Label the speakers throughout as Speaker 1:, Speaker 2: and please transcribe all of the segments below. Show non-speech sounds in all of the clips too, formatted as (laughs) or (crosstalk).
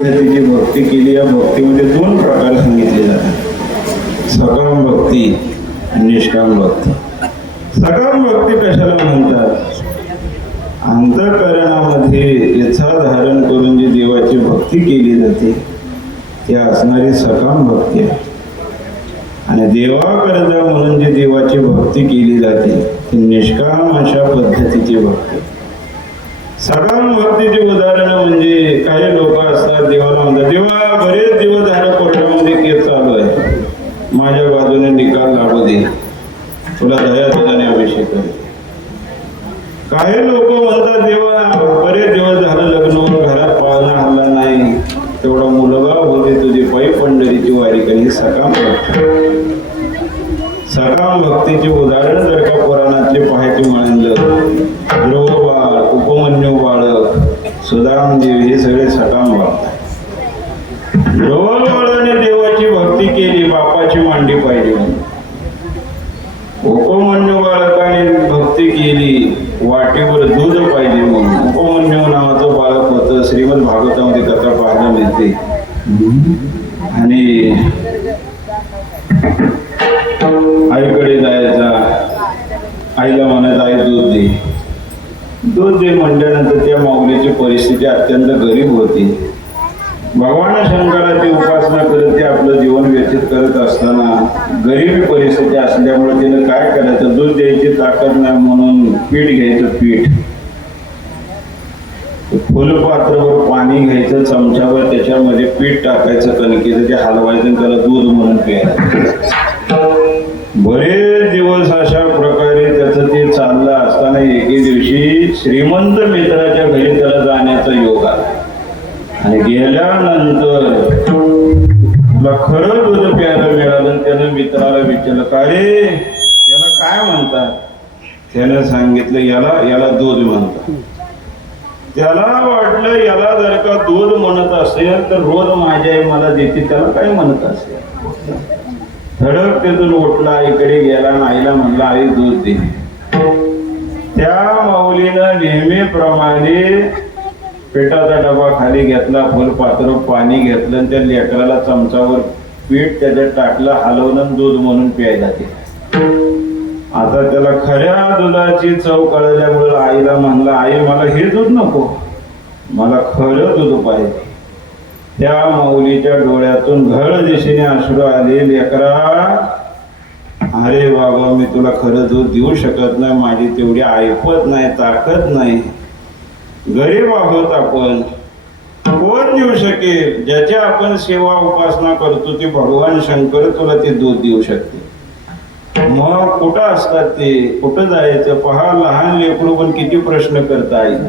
Speaker 1: जी भक्ती केली या भक्तीमध्ये दोन प्रकार सांगितले जातात. सकाम भक्ती निष्काम भक्ती. सकाम भक्ती कशाला म्हणतात? अंतकरणामध्ये यथा धारण करून जी देवाची भक्ती केली जाते ती असणारी सकाम भक्ती आहे. आणि देवाकरता म्हणून जी देवाची भक्ती केली जाते ती निष्काम अशा पद्धतीची भक्ती सकाम भक्तीचे उदाहरण म्हणजे काही लोक असतात देवाला म्हणतात देवा बरेच दिवस झालं कोर्टामध्ये केस चालू आहे. माझ्या बाजूने निकाल लागू दे. तुला दया जाणे अभिषेक आहे काही लोक म्हणतात देवा बरेच दिवस झालं लग्न घरात पाळणा हल्ला नाही. तेवढा मुलगा होते तुझी पायी पंढरीची वारी करी सकाम सकाम भक्तीचे उदाहरण जर का पुराणातले पाहायचे म्हणलं बाळक हे सगळे सकाम भक्त ध्रुव देवाची भक्ती केली बापाची मांडी पाहिजे उपमन्य उपमन्यू बाळकाने भक्ती केली वाटेवर दूध पाहिजे म्हणून. उपमन्यू नावाचं बालक होतं श्रीमद भागवतामध्ये कथा पाहायला मिळते. आणि आईकडे जायचा आईला म्हणायचं आई दूध दे. दूध दे म्हटल्यानंतर त्या माऊलीची परिस्थिती अत्यंत गरीब होती. भगवान शंकराची उपासना करत ते आपलं जीवन व्यतीत करत असताना गरीब परिस्थिती असल्यामुळे तिनं काय करायचं? दूध द्यायची ताकद नाही म्हणून पीठ घ्यायचं पीठ. फुलपात्रावर पाणी घ्यायचं चमच्यावर त्याच्यामध्ये पीठ टाकायचं कणकीचं ते हलवायचं त्याला दूध म्हणून प्यायचं. विचारलं का रे याला काय म्हणतात? त्यानं सांगितलं याला याला दूध म्हणतात. त्याला वाटलं याला जर का दूध म्हणत असेल तर रोज माझ्या आई मला देते त्याला काय म्हणत असेल. धडक तिथून उठला आईकडे गेला आणि आईला म्हणला आई दूध दे. त्या माऊलीनं नेहमीप्रमाणे पेटाचा डबा खाली घेतला फुलपात्र पाणी घेतलं आणि त्या लेकराला चमचावर पीठ त्याच्यात टाकलं हलवलं दूध म्हणून प्यायला ते आता त्याला खऱ्या दुधाची चव कळल्यामुळे आईला म्हणला आई मला हे दूध नको. मला खरं दूध पाहिजे. त्या माऊलीच्या डोळ्यातून घर दिशेने अश्रू आले लेकरा अरे बाबा मी तुला खरं दूध देऊ शकत नाही. माझी तेवढी ऐपत नाही ताकद नाही. गरीब आहोत आपण. कोण देऊ शकेल? ज्याची आपण सेवा उपासना करतो ते भगवान शंकर तुला ते दूध देऊ शकते मग कुठं असतात ते? कुठं जायचं? पहा लहान लेकरू पण किती प्रश्न करता येईल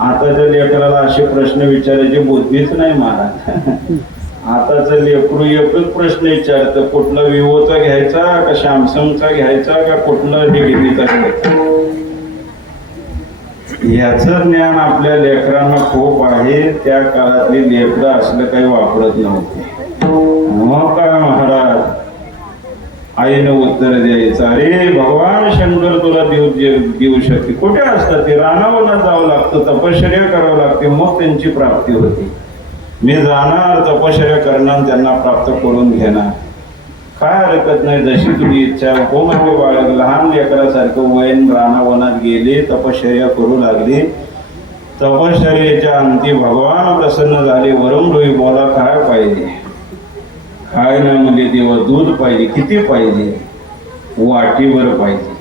Speaker 1: आताच्या लेकराला असे प्रश्न विचारायचे बुद्धीच नाही महाराज. (laughs) आताचं लेकरू एकच प्रश्न विचारतं कुठला विवोचा घ्यायचा का सॅमसंगचा घ्यायचा का कुठला डिग्रीचा घ्यायचा याच ज्ञान आपल्या लेकरांना खूप आहे. त्या काळातली लेकरं असलं काही वापरत नव्हते. मग काय महाराज आईनं उत्तर द्यायचं अरे भगवान शंकर तुला देऊ देऊ शकते. कुठे असतात ते? रानावनात जावं लागतं तपश्चर्या करावं लागते. मग त्यांची प्राप्ती होते. मी जाणार तपश्चर्या करणार त्यांना प्राप्त करून घेणार. काय हरकत नाही जशी तुझी इच्छा. हो म्हणजे बाळक लहान लेकरासारखं वैन रानावनात गेले तपश्चर्या करू लागले. तपश्चर्याच्या अंती भगवान प्रसन्न झाले. वरम डोई बोला काय पाहिजे? काय नाही म्हणजे तेव्हा दूध पाहिजे किती पाहिजे? वाटीवर पाहिजे.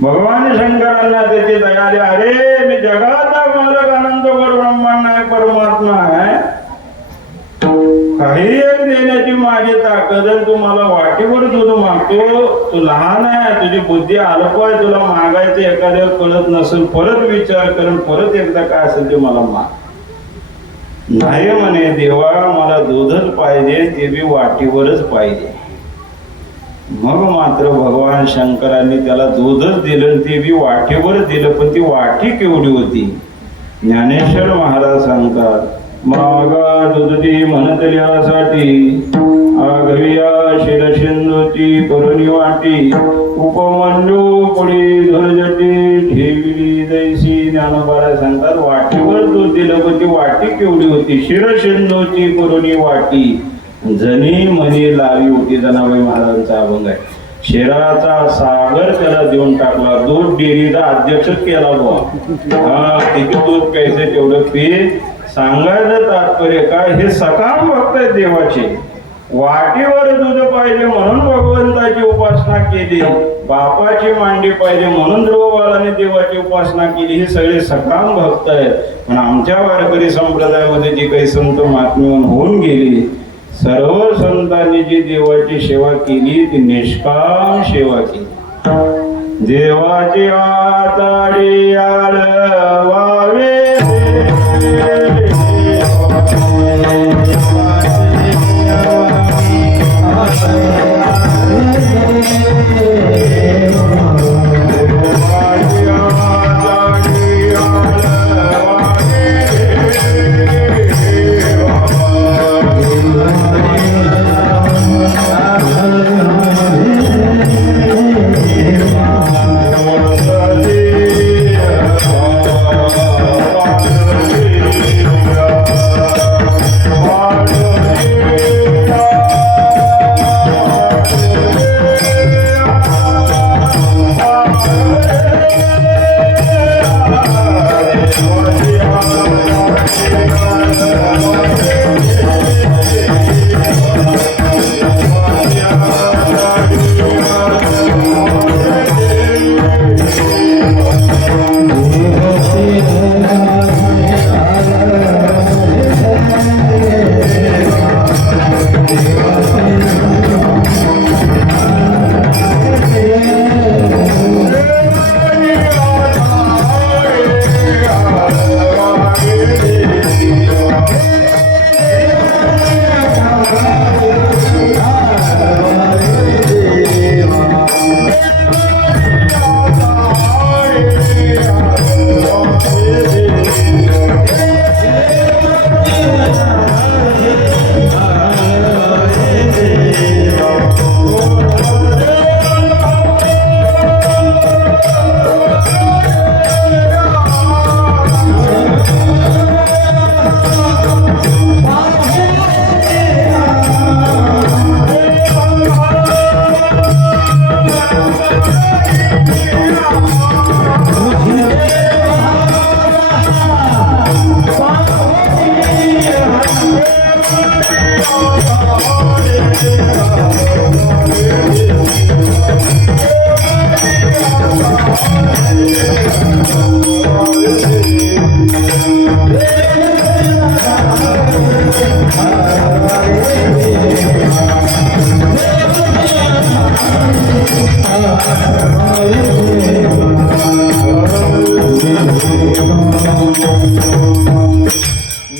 Speaker 1: भगवान शंकरांना त्याची दया अरे मी जगाचा देण्याची माझी ताकद आहे तू मला वाटीवर दूध मागतो. तू लहान आहे तुझी बुद्धी अल्प आहे तुला मागायचं एखाद्या कळत नसेल परत विचार करून परत एकदा काय असेल ते मला माग. नाही म्हणे देवा मला दूधच पाहिजे ते बी वाटीवरच पाहिजे. मग मात्र भगवान शंकरांनी त्याला दूधच दिलं ते बी वाटीवरच दिलं पण ती वाटी केवढी होती? ज्ञानेश्वर महाराज सांगतात मागा दुधती म्हणतल्यासाठी आगविया शिरशिंदूची करुणी वाटी उपमंडू पुढे धुरजटी ठेवली दैसी ज्ञानोबाला सांगतात वाटीवर दूध दिलं ती वाटी केवढी होती? शिरशिंदोची पुरवणी वाटी. जनी मनी लावी होती जनाबाई महाराजांचा अभंग आहे. शेराचा सागर त्याला देऊन टाकला. दूध डेअरीचा अध्यक्षच केला बुवा. हा किती दूध प्यायचं तेवढं पी. सांगायचं तात्पर्य काय? हे सकाम भक्त देवाचे. वाटीवर दूध पाहिजे म्हणून भगवंताची उपासना केली. बापाची मांडी पाहिजे म्हणून ध्रुवबाळाने देवाची उपासना केली. हे सगळे सकाम भक्त आहेत. पण आमच्या वारकरी संप्रदायामध्ये जी काही संत महात्म्यवन होऊन गेली सर्व संतांनी जी देवाची सेवा केली ती निष्काम सेवा केली. देवाची आताडी आळवावे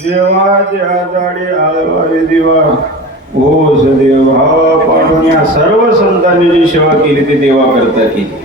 Speaker 1: देवाच्या जाडी आळवावे देवा. ओस देवा पाडून या सर्व संतांनी जी सेवा केली ती देवा करता केली